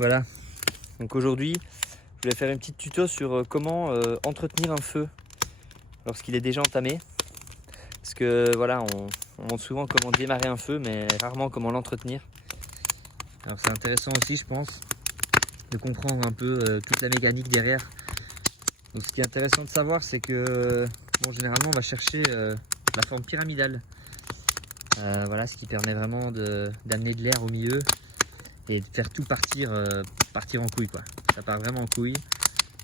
Voilà, donc aujourd'hui je vais faire une petite tuto sur comment entretenir un feu lorsqu'il est déjà entamé. Parce que voilà, on montre souvent comment démarrer un feu, mais rarement comment l'entretenir. Alors c'est intéressant aussi, je pense, de comprendre un peu toute la mécanique derrière. Donc ce qui est intéressant de savoir, c'est que bon, généralement on va chercher la forme pyramidale. Voilà, ce qui permet vraiment d'amener de l'air au milieu et de faire tout partir en couille, quoi. Ça part vraiment en couille,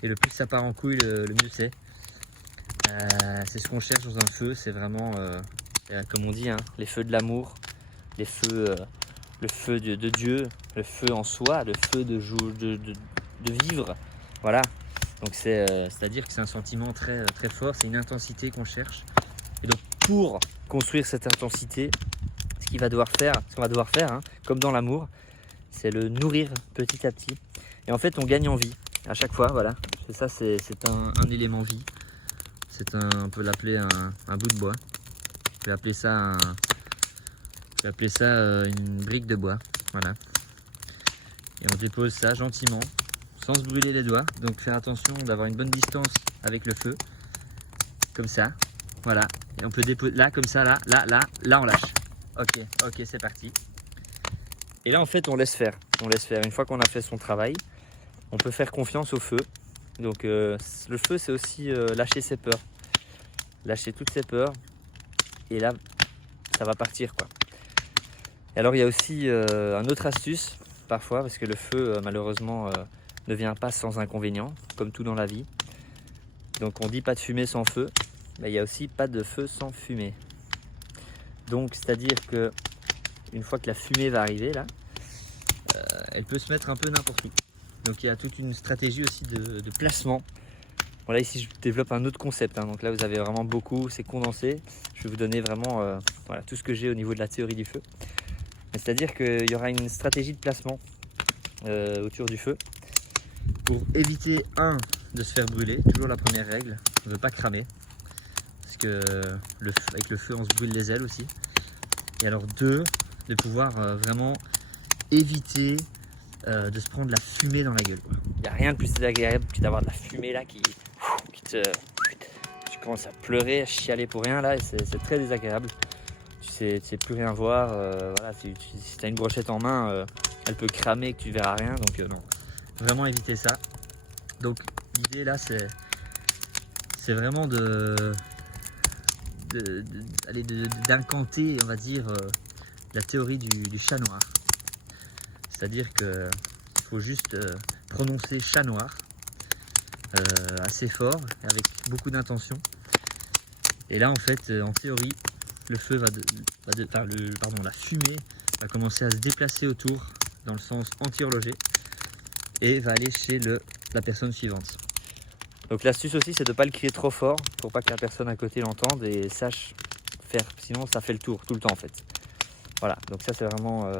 et le plus ça part en couille, le mieux c'est. C'est ce qu'on cherche dans un feu, c'est vraiment, comme on dit, hein, les feux de l'amour, les feux, le feu de Dieu, le feu en soi, le feu de vivre. Voilà, donc c'est-à-dire que c'est un sentiment très, très fort, c'est une intensité qu'on cherche. Et donc pour construire cette intensité, ce qu'on va devoir faire, hein, comme dans l'amour, c'est le nourrir petit à petit. Et en fait, on gagne en vie à chaque fois, voilà. Et ça, c'est un élément vie. On peut l'appeler un bout de bois. Je vais appeler ça une brique de bois, voilà. Et on dépose ça gentiment, sans se brûler les doigts. Donc faire attention d'avoir une bonne distance avec le feu, comme ça, voilà. Et on peut déposer là, comme ça, là, on lâche. Ok, c'est parti. Et là, en fait, on laisse faire. Une fois qu'on a fait son travail, on peut faire confiance au feu. Donc le feu, c'est aussi lâcher ses peurs. Lâcher toutes ses peurs. Et là, ça va partir, quoi. Et alors, il y a aussi une autre astuce, parfois, parce que le feu, malheureusement, ne vient pas sans inconvénients, comme tout dans la vie. Donc, on dit pas de fumée sans feu, mais il y a aussi pas de feu sans fumée. Donc, c'est-à-dire que une fois que la fumée va arriver, là, elle peut se mettre un peu n'importe où. Donc, il y a toute une stratégie aussi de placement. Voilà, ici je développe un autre concept, hein. Donc là vous avez vraiment beaucoup, c'est condensé. Je vais vous donner vraiment voilà, tout ce que j'ai au niveau de la théorie du feu. C'est-à-dire qu'il y aura une stratégie de placement autour du feu pour éviter, de se faire brûler, toujours la première règle, on ne veut pas cramer, parce que avec le feu on se brûle les ailes aussi. Et alors de pouvoir vraiment éviter de se prendre la fumée dans la gueule. Il n'y a rien de plus désagréable que d'avoir de la fumée là qui tu commences à pleurer, à chialer pour rien là, et c'est très désagréable. Tu sais plus rien voir. Voilà, si tu as une brochette en main, elle peut cramer, que tu verras rien. Donc non, vraiment éviter ça. Donc l'idée là, c'est vraiment d'incanter, on va dire, la théorie du chat noir. C'est-à-dire qu'il faut juste prononcer chat noir assez fort, avec beaucoup d'intention. Et là, en fait, en théorie, le feu la fumée va commencer à se déplacer autour dans le sens anti-horloger et va aller chez la personne suivante. Donc l'astuce aussi, c'est de ne pas le crier trop fort pour pas que la personne à côté l'entende et sache faire, sinon ça fait le tour tout le temps en fait. Voilà, donc ça c'est vraiment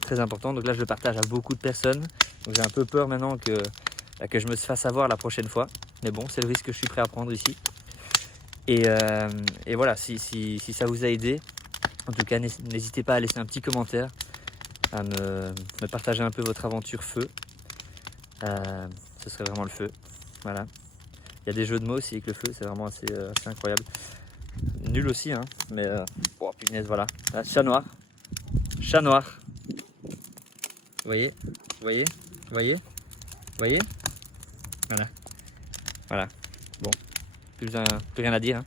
très important. Donc là je le partage à beaucoup de personnes. Donc j'ai un peu peur maintenant que je me fasse avoir la prochaine fois. Mais bon, c'est le risque que je suis prêt à prendre ici. Et voilà, si ça vous a aidé, en tout cas n'hésitez pas à laisser un petit commentaire, à me partager un peu votre aventure feu. Ce serait vraiment le feu. Voilà. Il y a des jeux de mots aussi avec le feu, c'est vraiment assez incroyable. Nul aussi, hein, mais oh punaise, voilà. Là, chat noir. Chat noir. Vous voyez, voilà. Bon, plus rien à dire, hein.